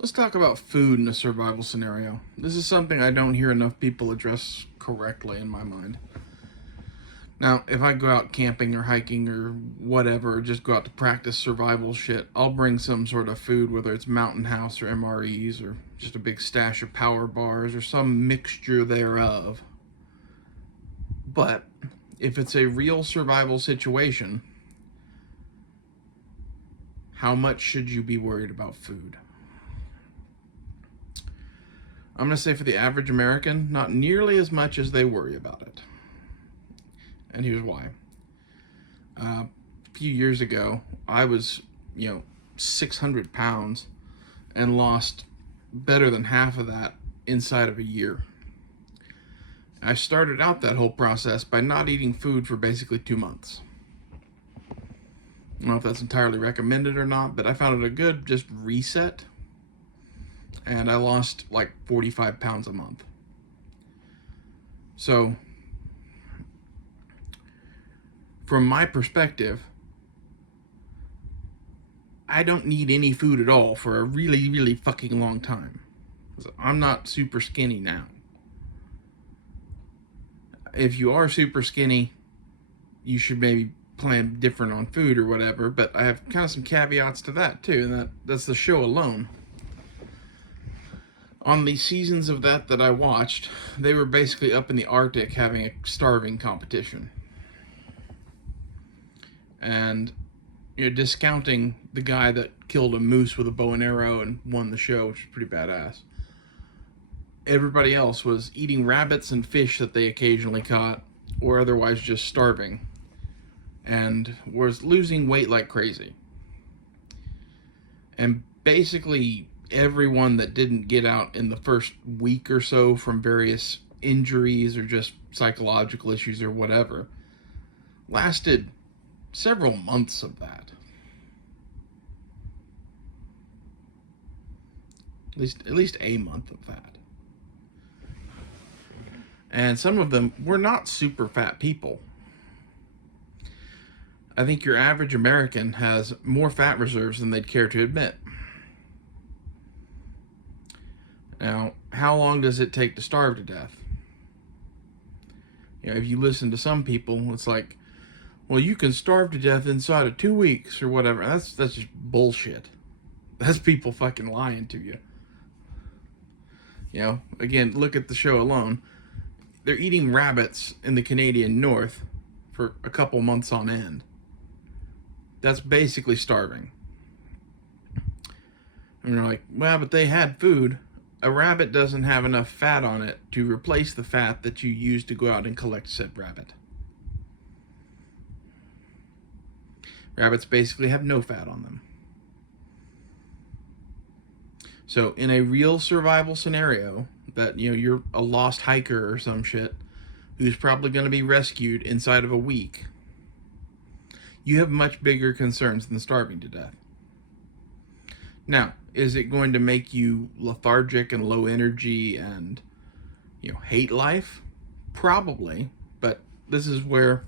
Let's talk about food in a survival scenario. This is something I don't hear enough people address correctly in my mind. Now, if I go out camping or hiking or whatever, or just go out to practice survival shit, I'll bring some sort of food, whether it's Mountain House or MREs or just a big stash of power bars or some mixture thereof. But if it's a real survival situation, how much should you be worried about food? I'm going to say for the average American, not nearly as much as they worry about it. And here's why. A few years ago, I was, 600 pounds and lost better than half of that inside of a year. I started out that whole process by not eating food for basically 2 months. I don't know if that's entirely recommended or not, but I found it a good just reset. And I lost like 45 pounds a month. So, from my perspective, I don't need any food at all for a really, really fucking long time. I'm not super skinny now. If you are super skinny, you should maybe plan different on food or whatever, but I have kind of some caveats to that too, and that's the show alone. On the seasons of that I watched, they were basically up in the Arctic having a starving competition. And you're discounting the guy that killed a moose with a bow and arrow and won the show, which is pretty badass. Everybody else was eating rabbits and fish that they occasionally caught, or otherwise just starving, and was losing weight like crazy. And basically everyone that didn't get out in the first week or so from various injuries or just psychological issues or whatever lasted several months of that. At least a month of that. And some of them were not super fat people. I think your average American has more fat reserves than they'd care to admit. Now, how long does it take to starve to death? If you listen to some people, it's like, well, you can starve to death inside of 2 weeks or whatever. That's just bullshit. That's people fucking lying to you. Again, look at the show alone. They're eating rabbits in the Canadian North for a couple months on end. That's basically starving. And you're like, well, but they had food. A rabbit doesn't have enough fat on it to replace the fat that you use to go out and collect said rabbit. Rabbits basically have no fat on them. So in a real survival scenario that, you're a lost hiker or some shit who's probably going to be rescued inside of a week, you have much bigger concerns than starving to death. Now, is it going to make you lethargic and low energy and, hate life? Probably. But this is where,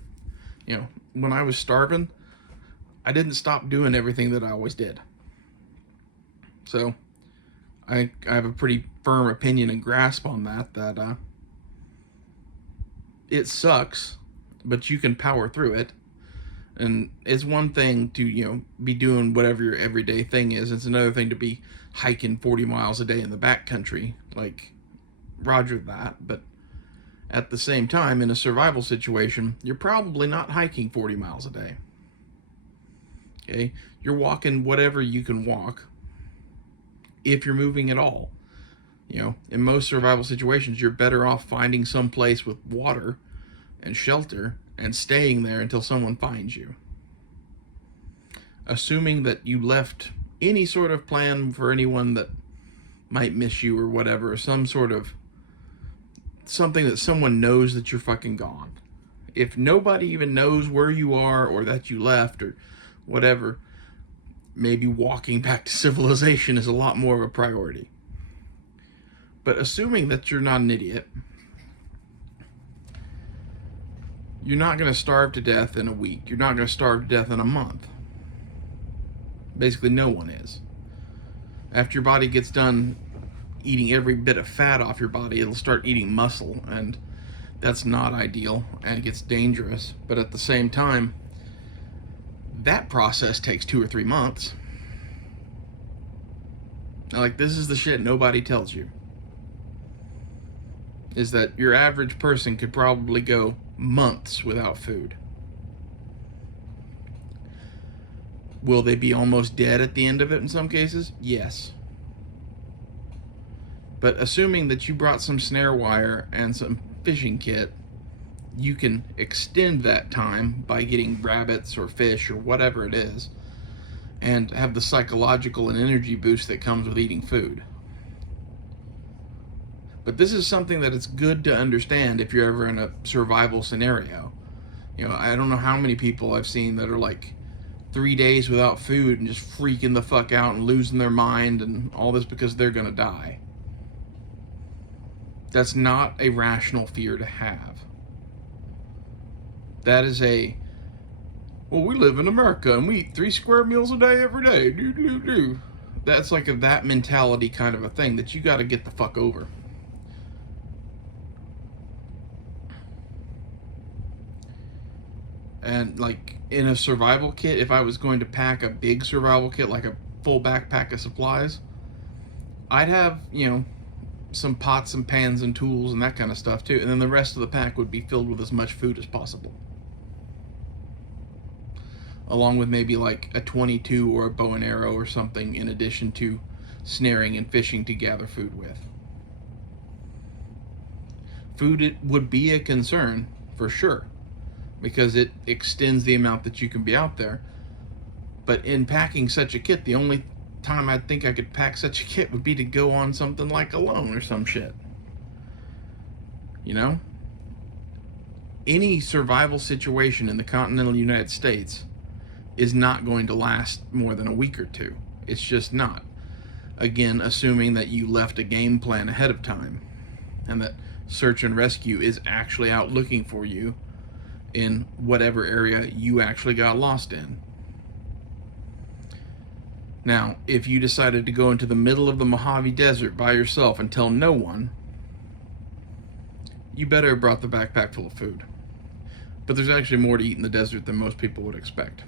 when I was starving, I didn't stop doing everything that I always did. So, I have a pretty firm opinion and grasp on that it sucks, but you can power through it. And it's one thing to, be doing whatever your everyday thing is. It's another thing to be hiking 40 miles a day in the backcountry. Like, roger that. But at the same time, in a survival situation, you're probably not hiking 40 miles a day. Okay? You're walking whatever you can walk, if you're moving at all. In most survival situations, you're better off finding some place with water and shelter and staying there until someone finds you. Assuming that you left any sort of plan for anyone that might miss you or whatever, or some sort of something that someone knows that you're fucking gone. If nobody even knows where you are or that you left or whatever, maybe walking back to civilization is a lot more of a priority. But assuming that you're not an idiot, you're not going to starve to death in a week. You're not going to starve to death in a month. Basically, no one is. After your body gets done eating every bit of fat off your body, it'll start eating muscle, and that's not ideal, and it gets dangerous. But at the same time, that process takes 2 or 3 months. Like, this is the shit nobody tells you, is that your average person could probably go months without food. Will they be almost dead at the end of it in some cases? Yes. But assuming that you brought some snare wire and some fishing kit, you can extend that time by getting rabbits or fish or whatever it is, and have the psychological and energy boost that comes with eating food. But this is something that it's good to understand if you're ever in a survival scenario. You know, I don't know how many people I've seen that are like 3 days without food and just freaking the fuck out and losing their mind and all this because they're gonna die. That's not a rational fear to have. That is a, well, we live in America and we eat 3 square meals a day every day. Do. That's like that mentality kind of a thing that you got to get the fuck over. And like in a survival kit, if I was going to pack a big survival kit, like a full backpack of supplies, I'd have, you know, some pots and pans and tools and that kind of stuff too. And then the rest of the pack would be filled with as much food as possible, along with maybe like a 22 or a bow and arrow or something, in addition to snaring and fishing to gather food with. Food would be a concern for sure, because it extends the amount that you can be out there. But in packing such a kit, the only time I think I could pack such a kit would be to go on something like alone or some shit. You know? Any survival situation in the continental United States is not going to last more than a week or two. It's just not. Again, assuming that you left a game plan ahead of time, and that search and rescue is actually out looking for you in whatever area you actually got lost in. Now, if you decided to go into the middle of the Mojave Desert by yourself and tell no one, you better have brought the backpack full of food. But there's actually more to eat in the desert than most people would expect.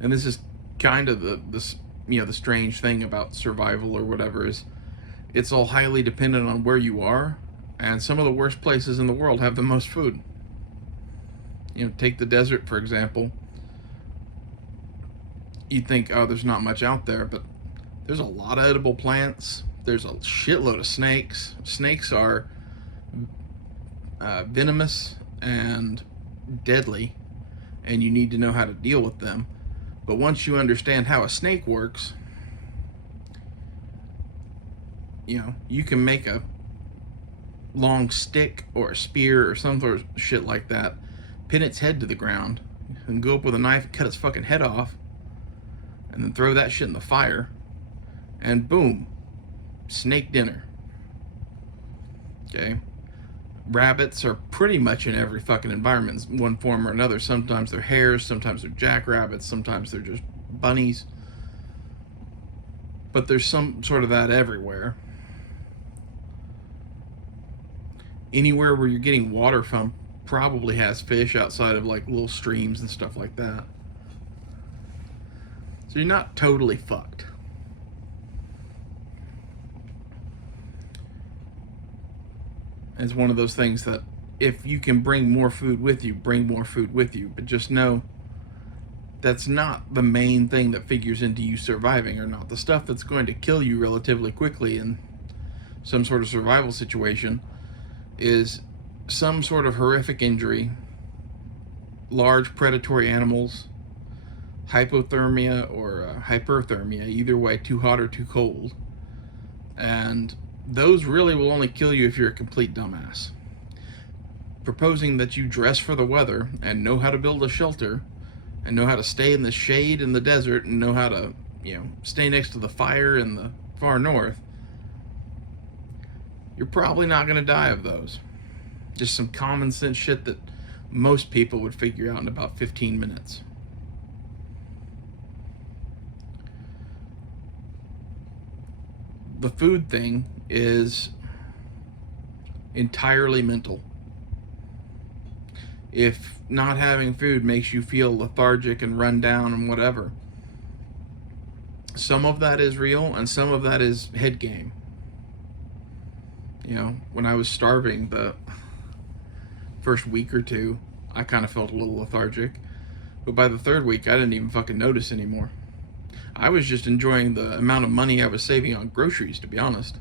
And this is kind of the strange thing about survival or whatever, is it's all highly dependent on where you are, and some of the worst places in the world have the most food. You know, take the desert for example. You'd think, oh, there's not much out there, but there's a lot of edible plants. There's a shitload of snakes. Snakes are venomous and deadly, and you need to know how to deal with them. But once you understand how a snake works, you know, you can make a long stick or a spear or some sort of shit like that, pin its head to the ground, and go up with a knife and cut its fucking head off, and then throw that shit in the fire, and boom, snake dinner. Okay? Rabbits are pretty much in every fucking environment in one form or another. Sometimes they're hares, sometimes they're jackrabbits, sometimes they're just bunnies. But there's some sort of that everywhere. Anywhere where you're getting water from probably has fish outside of like little streams and stuff like that. So you're not totally fucked. It's one of those things that if you can bring more food with you, bring more food with you. But just know that's not the main thing that figures into you surviving or not. The stuff that's going to kill you relatively quickly in some sort of survival situation is some sort of horrific injury, large predatory animals, hypothermia or hyperthermia, either way, too hot or too cold. And those really will only kill you if you're a complete dumbass. Proposing that you dress for the weather and know how to build a shelter and know how to stay in the shade in the desert and know how to, you know, stay next to the fire in the far north, you're probably not going to die of those. Just some common sense shit that most people would figure out in about 15 minutes. the food thing is entirely mental. If not having food makes you feel lethargic and run down and whatever, some of that is real and some of that is head game. You know, when I was starving the first week or two, I kind of felt a little lethargic. But by the third week, I didn't even fucking notice anymore. I was just enjoying the amount of money I was saving on groceries, to be honest.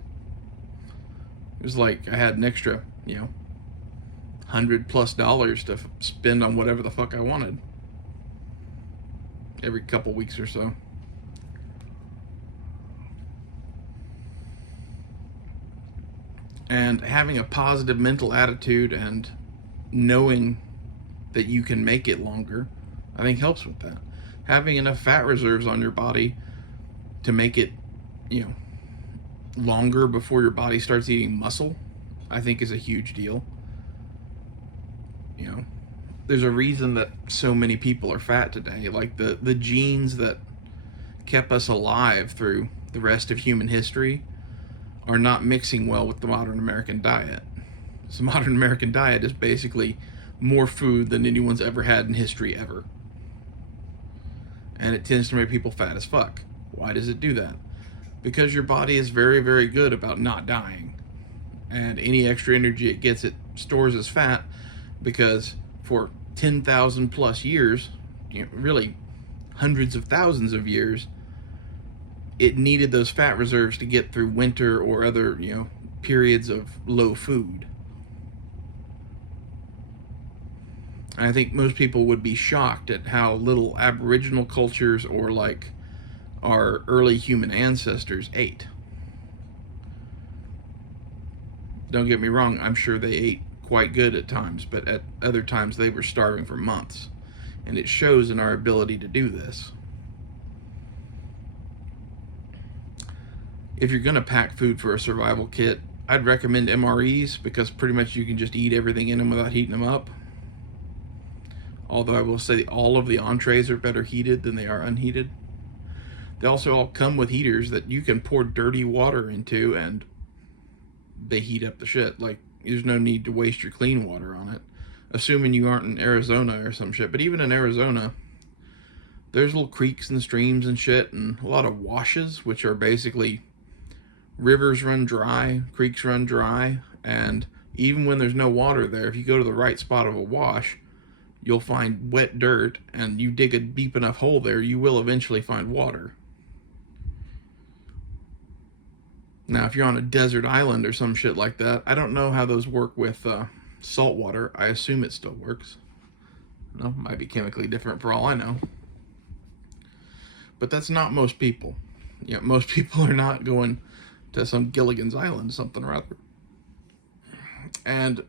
It was like I had an extra, $100+ to spend on whatever the fuck I wanted every couple weeks or so. And having a positive mental attitude and knowing that you can make it longer, I think helps with that. Having enough fat reserves on your body to make it, longer before your body starts eating muscle, I think is a huge deal. There's a reason that so many people are fat today. Like the genes that kept us alive through the rest of human history are not mixing well with the modern American diet. So modern American diet is basically more food than anyone's ever had in history ever. And it tends to make people fat as fuck. Why does it do that? Because your body is very, very good about not dying. And any extra energy it gets, it stores as fat, because for 10,000 plus years, really hundreds of thousands of years, it needed those fat reserves to get through winter or other, periods of low food. And I think most people would be shocked at how little Aboriginal cultures or like our early human ancestors ate. Don't get me wrong, I'm sure they ate quite good at times, but at other times they were starving for months. And it shows in our ability to do this. If you're going to pack food for a survival kit, I'd recommend MREs, because pretty much you can just eat everything in them without heating them up. Although I will say all of the entrees are better heated than they are unheated. They also all come with heaters that you can pour dirty water into and they heat up the shit. Like, there's no need to waste your clean water on it, assuming you aren't in Arizona or some shit. But even in Arizona, there's little creeks and streams and shit, and a lot of washes, which are basically rivers run dry, creeks run dry, and even when there's no water there, if you go to the right spot of a wash, you'll find wet dirt, and you dig a deep enough hole there, you will eventually find water. Now, if you're on a desert island or some shit like that, I don't know how those work with salt water. I assume it still works. Might be chemically different for all I know. But that's not most people. Most people are not going to some Gilligan's Island, something or other. And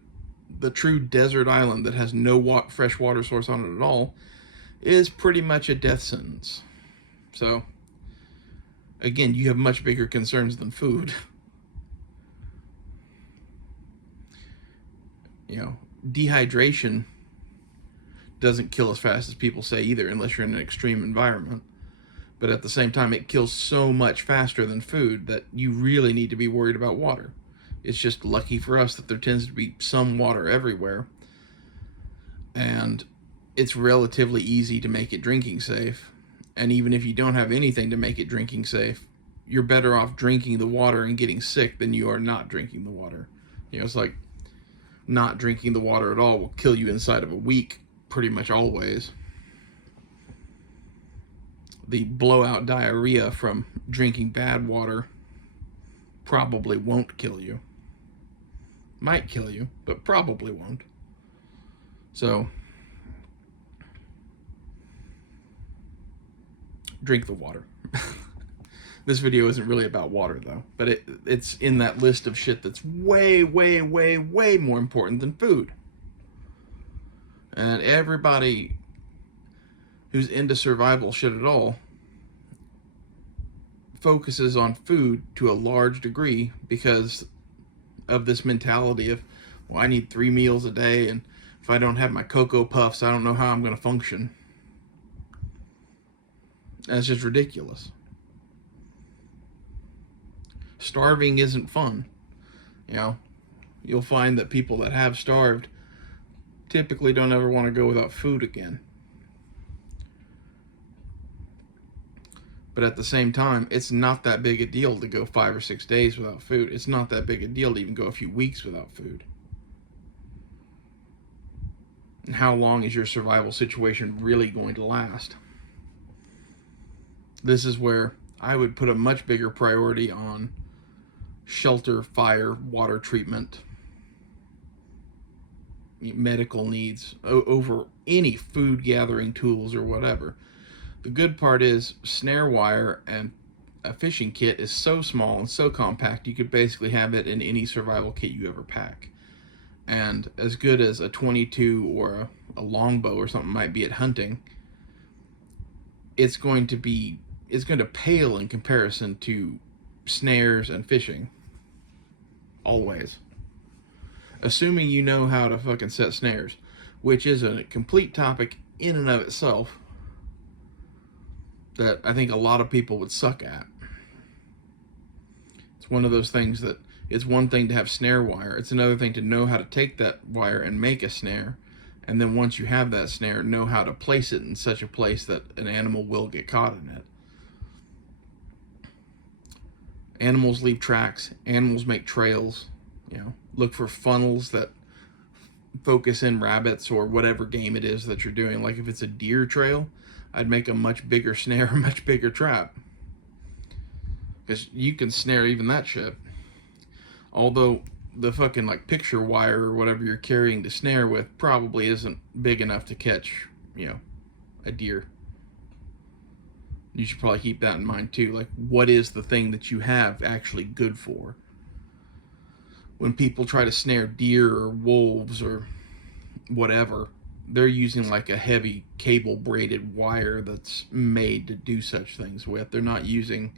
the true desert island that has no fresh water source on it at all is pretty much a death sentence. So, again, you have much bigger concerns than food. Dehydration doesn't kill as fast as people say either, unless you're in an extreme environment. But at the same time, it kills so much faster than food that you really need to be worried about water. It's just lucky for us that there tends to be some water everywhere. And it's relatively easy to make it drinking safe. And even if you don't have anything to make it drinking safe, you're better off drinking the water and getting sick than you are not drinking the water. It's like not drinking the water at all will kill you inside of a week, pretty much always. The blowout diarrhea from drinking bad water probably won't kill you. Might kill you, but probably won't. So, drink the water. This video isn't really about water, though, but it's in that list of shit that's way, way, way, way more important than food. And everybody who's into survival shit at all focuses on food to a large degree because of this mentality of, well, I need 3 meals a day, and if I don't have my Cocoa Puffs, I don't know how I'm going to function. That's just ridiculous. Starving isn't fun. You know, you'll find that people that have starved typically don't ever want to go without food again. But at the same time, it's not that big a deal to go 5 or 6 days without food. It's not that big a deal to even go a few weeks without food. And how long is your survival situation really going to last? This is where I would put a much bigger priority on shelter, fire, water treatment, medical needs over any food gathering tools or whatever. The good part is snare wire and a fishing kit is so small and so compact you could basically have it in any survival kit you ever pack. And as good as a 22 or a longbow or something might be at hunting, it's going to pale in comparison to snares and fishing. Always. Assuming you know how to fucking set snares, which is a complete topic in and of itself that I think a lot of people would suck at. It's one of those things that it's one thing to have snare wire. It's another thing to know how to take that wire and make a snare. And then once you have that snare, know how to place it in such a place that an animal will get caught in it. Animals leave tracks. Animals make trails. You know, look for funnels that focus in rabbits or whatever game it is that you're doing. Like if it's a deer trail, I'd make a much bigger snare, a much bigger trap. Because you can snare even that shit. Although the fucking like picture wire or whatever you're carrying to snare with probably isn't big enough to catch, you know, a deer. You should probably keep that in mind too. Like, what is the thing that you have actually good for? When people try to snare deer or wolves or whatever, they're using like a heavy cable braided wire that's made to do such things with. They're not using,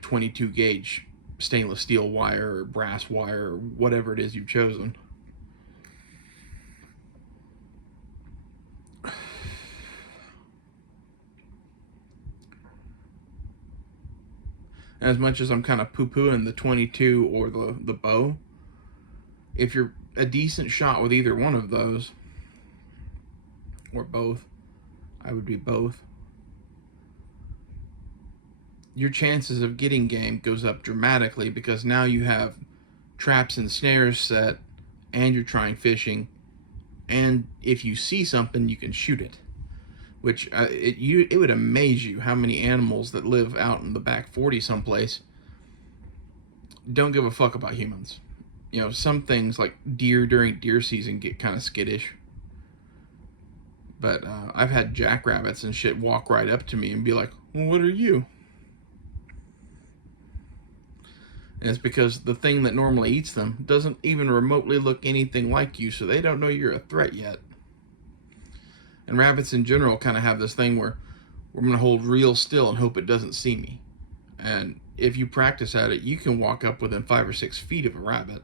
22 gauge stainless steel wire or brass wire or whatever it is you've chosen. As much as I'm kind of poo-pooing the 22 or the bow, if you're a decent shot with either one of those, or both, I would be both, your chances of getting game goes up dramatically because now you have traps and snares set and you're trying fishing, and if you see something you can shoot it, which it would amaze you how many animals that live out in the back 40 someplace don't give a fuck about humans. Some things like deer during deer season get kind of skittish. But I've had jackrabbits and shit walk right up to me and be like, well, what are you? And it's because the thing that normally eats them doesn't even remotely look anything like you, so they don't know you're a threat yet. And rabbits in general kind of have this thing where we're going to hold real still and hope it doesn't see me. And if you practice at it, you can walk up within 5 or 6 feet of a rabbit.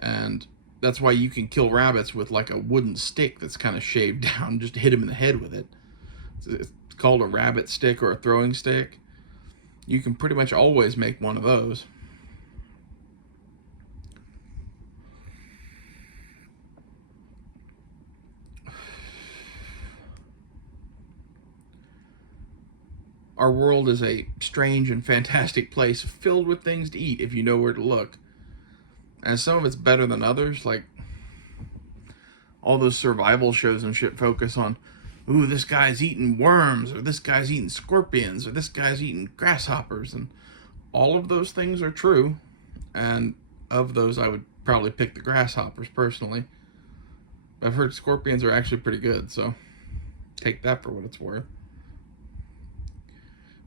And that's why you can kill rabbits with like a wooden stick that's kind of shaved down, just hit them in the head with it. It's called a rabbit stick or a throwing stick. You can pretty much always make one of those. Our world is a strange and fantastic place filled with things to eat if you know where to look. And some of it's better than others, like all those survival shows and shit focus on, ooh, this guy's eating worms, or this guy's eating scorpions, or this guy's eating grasshoppers, and all of those things are true. And of those, I would probably pick the grasshoppers personally. I've heard scorpions are actually pretty good, so take that for what it's worth.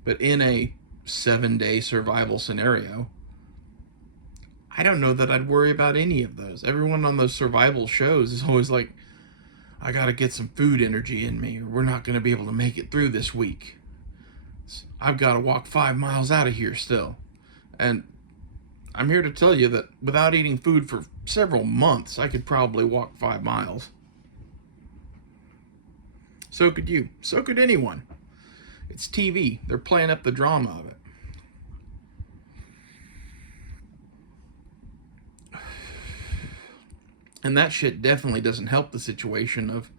But in a 7-day survival scenario, I don't know that I'd worry about any of those. Everyone on those survival shows is always like, I gotta get some food energy in me, or we're not gonna be able to make it through this week. I've gotta walk 5 miles out of here still. And I'm here to tell you that without eating food for several months, I could probably walk 5 miles. So could you. So could anyone. It's TV. They're playing up the drama of it. And that shit definitely doesn't help the situation of,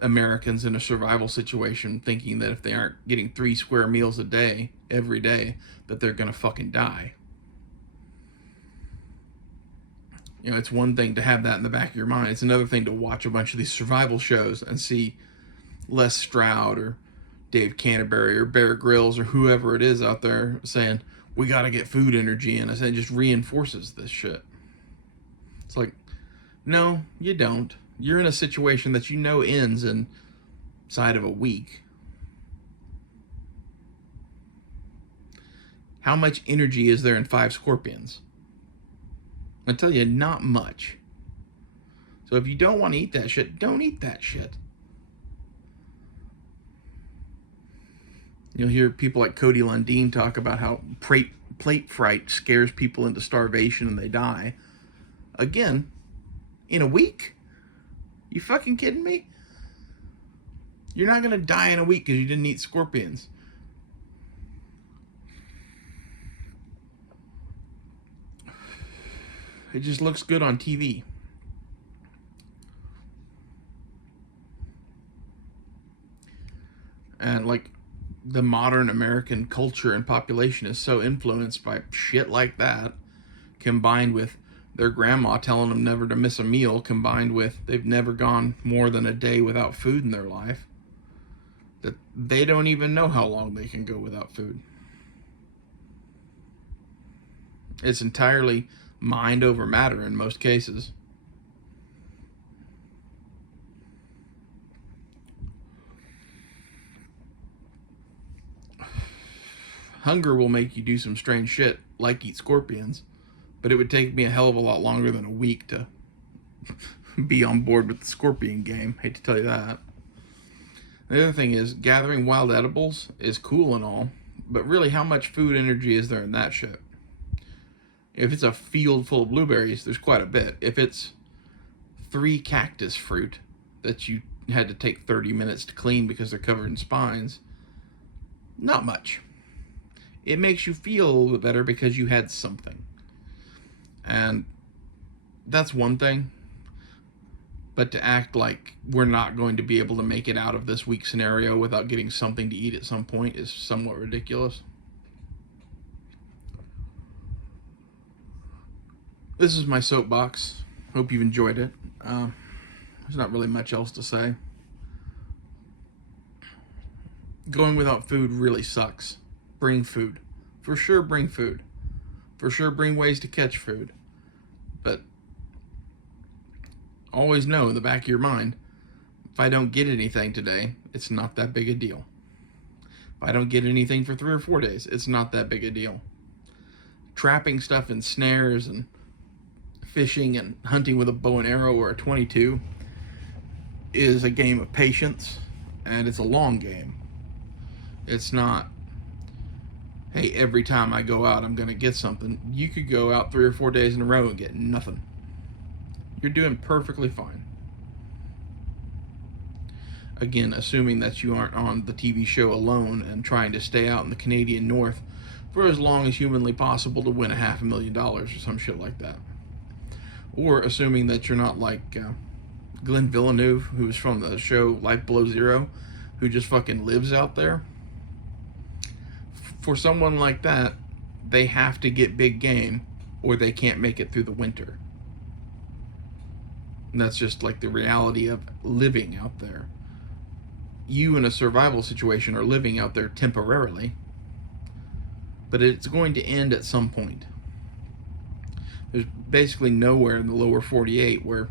Americans in a survival situation thinking that if they aren't getting 3 square meals a day, every day, that they're gonna fucking die. It's one thing to have that in the back of your mind. It's another thing to watch a bunch of these survival shows and see Les Stroud or Dave Canterbury or Bear Grylls or whoever it is out there saying, we gotta get food energy in us. And it just reinforces this shit. It's like, no, you don't. You're in a situation that ends inside of a week. How much energy is there in 5 scorpions? I tell you, not much. So if you don't want to eat that shit, don't eat that shit. You'll hear people like Cody Lundeen talk about how plate fright scares people into starvation and they die. Again, in a week? You fucking kidding me? You're not going to die in a week because you didn't eat scorpions. It just looks good on TV. And like the modern American culture and population is so influenced by shit like that, combined with their grandma telling them never to miss a meal, combined with they've never gone more than a day without food in their life, that they don't even know how long they can go without food. It's entirely mind over matter in most cases. Hunger will make you do some strange shit, like eat scorpions, but it would take me a hell of a lot longer than a week to be on board with the scorpion game. Hate to tell you that. The other thing is, gathering wild edibles is cool and all, but really how much food energy is there in that shit? If it's a field full of blueberries, there's quite a bit. If it's 3 cactus fruit that you had to take 30 minutes to clean because they're covered in spines, not much. It makes you feel a little bit better because you had something. And that's one thing. But to act like we're not going to be able to make it out of this week scenario without getting something to eat at some point is somewhat ridiculous. This is my soapbox. Hope you've enjoyed it. There's not really much else to say. Going without food really sucks. Bring food. For sure, bring food. For sure, bring ways to catch food. But always know in the back of your mind, if I don't get anything today, it's not that big a deal. If I don't get anything for 3 or 4 days, it's not that big a deal. Trapping stuff in snares and fishing and hunting with a bow and arrow or a .22 is a game of patience, and it's a long game. It's not, hey, every time I go out I'm going to get something. You could go out 3 or 4 days in a row and get nothing. You're doing perfectly fine. Again, assuming that you aren't on the TV show alone and trying to stay out in the Canadian North for as long as humanly possible to win $500,000 or some shit like that. Or assuming that you're not like Glenn Villeneuve, who's from the show Life Below Zero, who just fucking lives out there. For someone like that, they have to get big game or they can't make it through the winter. And that's just like the reality of living out there. You in a survival situation are living out there temporarily, but it's going to end at some point. There's basically nowhere in the lower 48 where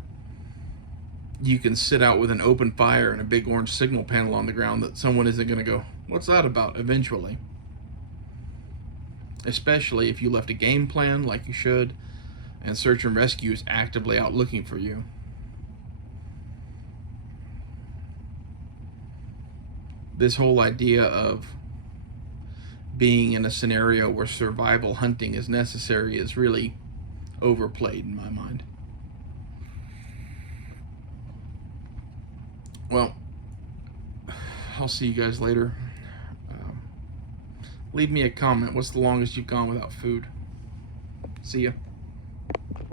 you can sit out with an open fire and a big orange signal panel on the ground that someone isn't going to go, what's that about, eventually? Especially if you left a game plan like you should, and search and rescue is actively out looking for you. This whole idea of being in a scenario where survival hunting is necessary is really overplayed in my mind. Well, I'll see you guys later. Leave me a comment. What's the longest you've gone without food? See ya.